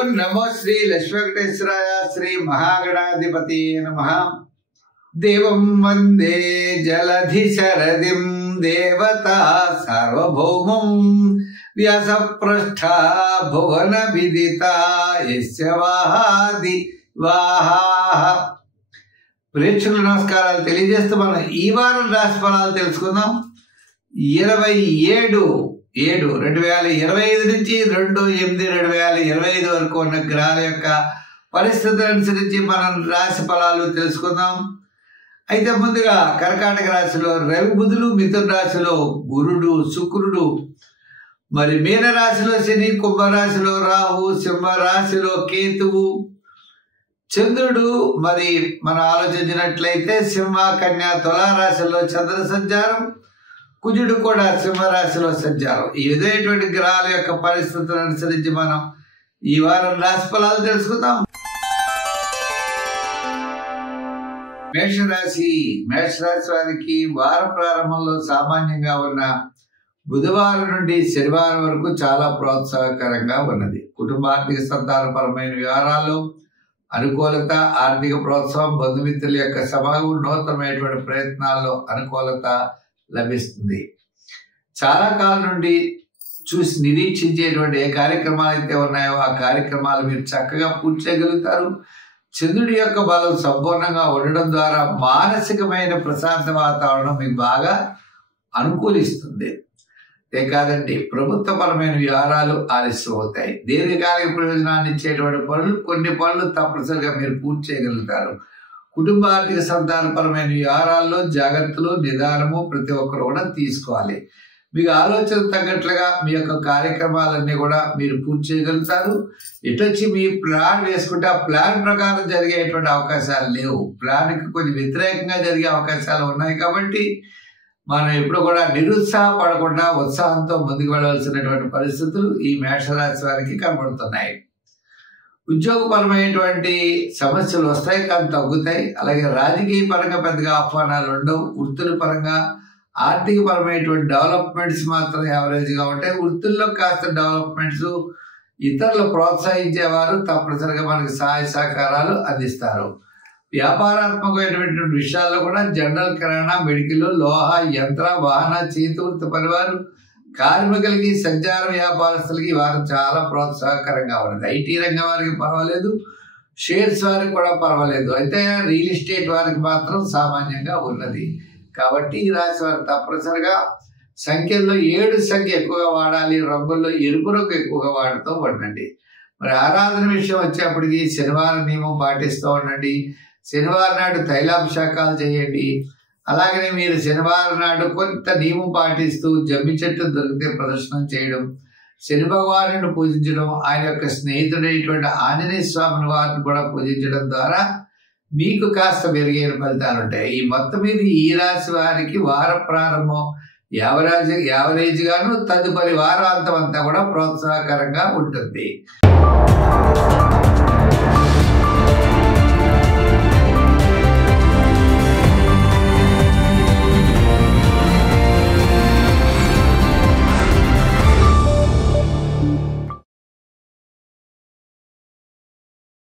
ఓం నమో శ్రీ లక్ష్మీవేంకటేశ్వరాయ శ్రీ మహాగణాధిపతి నమః. దేవం వందే జలధి శరదిం దేవతా సార్వభౌమం వ్యాసపృష్ఠ భువన విదిత యస్య వాహాది వాహాః. ప్రేక్షకుల నమస్కారాలు తెలియజేస్తూ మనం ఈ వారం రాశి ఫలాలు తెలుసుకుందాం. 27/7/2025 నుంచి 2/8/2025 వరకు ఉన్న గ్రహాల యొక్క పరిస్థితులు అనుసరించి మనం రాశి ఫలాలు తెలుసుకుందాం. అయితే ముందుగా కర్కాటక రాశిలో రవి బుధులు, మిథున రాశిలో గురుడు శుక్రుడు, మరి మీన రాశిలో శని, కుంభరాశిలో రాహు, సింహ రాశిలో కేతువు, చంద్రుడు మరి మనం ఆలోచించినట్లయితే సింహ, కన్యా, తులా రాశిలో చంద్ర సంచారం, కుజుడు కూడా సింహరాశిలో సంచారం. ఈ విధమైనటువంటి గ్రహాల యొక్క పరిస్థితులను అనుసరించి మనం ఈ వారం రాశి ఫలాలు తెలుసుకుందాం. మేషరాశి వారికి వార ప్రారంభంలో సామాన్యంగా ఉన్న బుధవారం నుండి శనివారం వరకు చాలా ప్రోత్సాహకరంగా ఉన్నది. కుటుంబార్థిక సంతానపరమైన వ్యవహారాల్లో అనుకూలత, ఆర్థిక ప్రోత్సాహం, బంధుమిత్రుల యొక్క సమాగం, నూతనమైనటువంటి ప్రయత్నాల్లో అనుకూలత లభిస్తుంది. చాలా కాలం నుండి చూసి నిరీక్షించేటువంటి ఏ కార్యక్రమాలు అయితే ఉన్నాయో ఆ కార్యక్రమాలు మీరు చక్కగా పూర్తి చేయగలుగుతారు. చంద్రుడి యొక్క బలం సంపూర్ణంగా ఉండడం ద్వారా మానసికమైన ప్రశాంత వాతావరణం మీకు బాగా అనుకూలిస్తుంది. కాదండి, ప్రభుత్వపరమైన వ్యవహారాలు ఆలస్యం అవుతాయి. దీర్ఘకాలిక ప్రయోజనాన్ని ఇచ్చేటువంటి కొన్ని పనులు తప్పనిసరిగా మీరు పూర్తి చేయగలుగుతారు. కుటుంబ ఆర్థిక సంతానపరమైన వ్యవహారాల్లో జాగ్రత్తలు, నిదానము ప్రతి ఒక్కరు కూడా తీసుకోవాలి. మీకు ఆలోచన తగ్గట్లుగా మీ యొక్క కార్యక్రమాలన్నీ కూడా మీరు పూర్తి చేయగలుగుతారు. ఇటొచ్చి మీ ప్లాన్ వేసుకుంటే ఆ ప్లాన్ ప్రకారం జరిగేటువంటి అవకాశాలు లేవు. ప్లాన్కి కొంచెం వ్యతిరేకంగా జరిగే అవకాశాలు ఉన్నాయి. కాబట్టి మనం ఎప్పుడు కూడా నిరుత్సాహపడకుండా ఉత్సాహంతో ముందుకు వెళ్ళవలసినటువంటి పరిస్థితులు ఈ మేషరాశి వారికి కనబడుతున్నాయి. ఉద్యోగపరమైనటువంటి సమస్యలు వస్తాయి కానీ తగ్గుతాయి. అలాగే రాజకీయ పరంగా పెద్దగా ఆహ్వానాలు ఉండవు. వృత్తుల పరంగా ఆర్థిక పరమైనటువంటి డెవలప్మెంట్స్ మాత్రం యావరేజ్గా ఉంటాయి. వృత్తుల్లో కాస్త డెవలప్మెంట్స్, ఇతరులు ప్రోత్సహించేవారు తప్పనిసరిగా మనకి సహాయ సహకారాలు అందిస్తారు. వ్యాపారాత్మకమైనటువంటి విషయాల్లో కూడా జనరల్, కిరాణా, మెడికల్, లోహ, యంత్ర, వాహన, చేతి వృత్తి పనివారు, కార్మికులకి, సంచార వ్యాపారస్తులకి వారు చాలా ప్రోత్సాహకరంగా ఉన్నది. ఐటీ రంగం వారికి పర్వాలేదు, షేర్స్ వారికి కూడా పర్వాలేదు. అయితే రియల్ ఎస్టేట్ వారికి మాత్రం సామాన్యంగా ఉన్నది. కాబట్టి ఈ రాశి వారు తప్పనిసరిగా సంఖ్యల్లో 7 సంఖ్య ఎక్కువగా వాడాలి. రంగుల్లో ఎరుపు రంగు ఎక్కువగా వాడుతూ ఉండండి. మరి ఆరాధన విషయం వచ్చేప్పటికి శనివారం నియమం పాటిస్తూ ఉండండి. శనివారం నాడు తైలాభిషేకాలు చేయండి. అలాగనే మీరు శనివారం నాడు కొంత నియమం పాటిస్తూ జమ్మి చెట్టు దొరికితే ప్రదర్శనం చేయడం, శని భగవానుడిని పూజించడం, ఆయన యొక్క స్నేహితుడైనటువంటి ఆంజనేయ స్వామిని వారిని కూడా పూజించడం ద్వారా మీకు కాస్త మెరుగైన ఫలితాలు ఉంటాయి. ఈ మొత్తం మీద ఈ రాశి వారికి వార ప్రారంభం యావరేజ్ గాను, తదుపరి వారాంతం అంతా కూడా ప్రోత్సాహకరంగా ఉంటుంది.